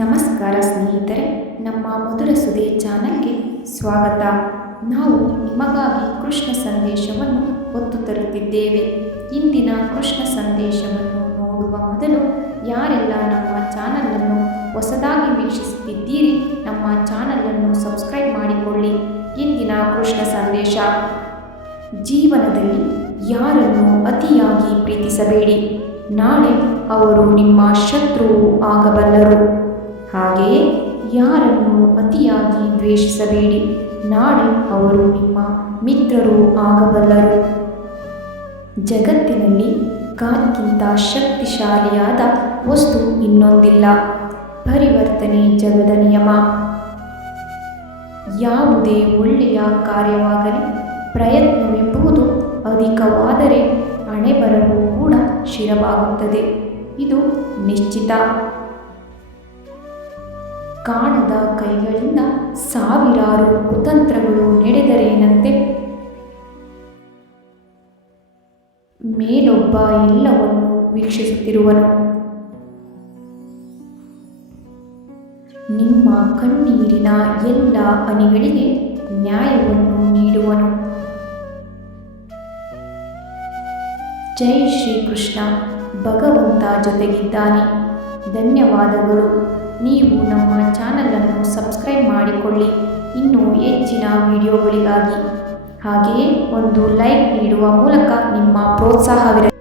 ನಮಸ್ಕಾರ ಸ್ನೇಹಿತರೆ, ನಮ್ಮ ಮಧುರ ಸುದೆ ಚಾನಲ್ಗೆ ಸ್ವಾಗತ. ನಾವು ನಿಮಗಾಗಿ ಕೃಷ್ಣ ಸಂದೇಶವನ್ನು ಹೊತ್ತು ತರುತ್ತಿದ್ದೇವೆ. ಇಂದಿನ ಕೃಷ್ಣ ಸಂದೇಶವನ್ನು ನೋಡುವ ಮೊದಲು ಯಾರೆಲ್ಲ ನಮ್ಮ ಚಾನಲನ್ನು ಹೊಸದಾಗಿ ವೀಕ್ಷಿಸುತ್ತಿದ್ದೀರಿ, ನಮ್ಮ ಚಾನಲನ್ನು ಸಬ್ಸ್ಕ್ರೈಬ್ ಮಾಡಿಕೊಳ್ಳಿ. ಇಂದಿನ ಕೃಷ್ಣ ಸಂದೇಶ, ಜೀವನದಲ್ಲಿ ಯಾರನ್ನು ಅತಿಯಾಗಿ ಪ್ರೀತಿಸಬೇಡಿ? ನಾಳೆ ಅವರು ನಿಮ್ಮ ಶತ್ರುವು ಆಗಬಲ್ಲರು. ಹಾಗೆಯೇ ಯಾರನ್ನು ಅತಿಯಾಗಿ ದ್ವೇಷಿಸಬೇಡಿ. ನಾಳೆ ಅವರು ನಿಮ್ಮ ಮಿತ್ರರು ಆಗಬಲ್ಲರು. ಜಗತ್ತಿನಲ್ಲಿ ಕಾಲಕ್ಕಿಂತ ಶಕ್ತಿಶಾಲಿಯಾದ ವಸ್ತು ಇನ್ನೊಂದಿಲ್ಲ. ಪರಿವರ್ತನೆ ಜಗದ ನಿಯಮ. ಯಾವುದೇ ಒಳ್ಳೆಯ ಕಾರ್ಯವಾಗಲಿ, ಪ್ರಯತ್ನವೆಂಬುದು ಅಧಿಕವಾದರೆ ಹಣೆಬರಹು ಕೂಡ ಶಿರವಾಗುತ್ತದೆ ಇದು ನಿಶ್ಚಿತ. ಕಾಣದ ಕೈಗಳಿಂದ ಸಾವಿರಾರು ಕುತಂತ್ರಗಳು ನಡೆದರೇನಂತೆ? ಮೇಲೊಬ್ಬ ಎಲ್ಲವನ್ನು ವೀಕ್ಷಿಸುತ್ತಿರುವನು. ನಿಮ್ಮ ಕಣ್ಣೀರಿನ ಎಲ್ಲ ಅನಿಗಳಿಗೆ ನ್ಯಾಯವನ್ನು ನೀಡುವನು. ಜೈ ಶ್ರೀಕೃಷ್ಣ, ಭಗವಂತ ಜೊತೆಗಿದ್ದಾನೆ. ಧನ್ಯವಾದಗಳು. ನೀವು ನಮ್ಮ ಚಾನಲನ್ನು ಸಬ್ಸ್ಕ್ರೈಬ್ ಮಾಡಿಕೊಳ್ಳಿ. ಇನ್ನೂ ಹೆಚ್ಚಿನ ವಿಡಿಯೋಗಳಿಗಾಗಿ ಹಾಗೆಯೇ ಒಂದು ಲೈಕ್ ನೀಡುವ ಮೂಲಕ ನಿಮ್ಮ ಪ್ರೋತ್ಸಾಹವಿರ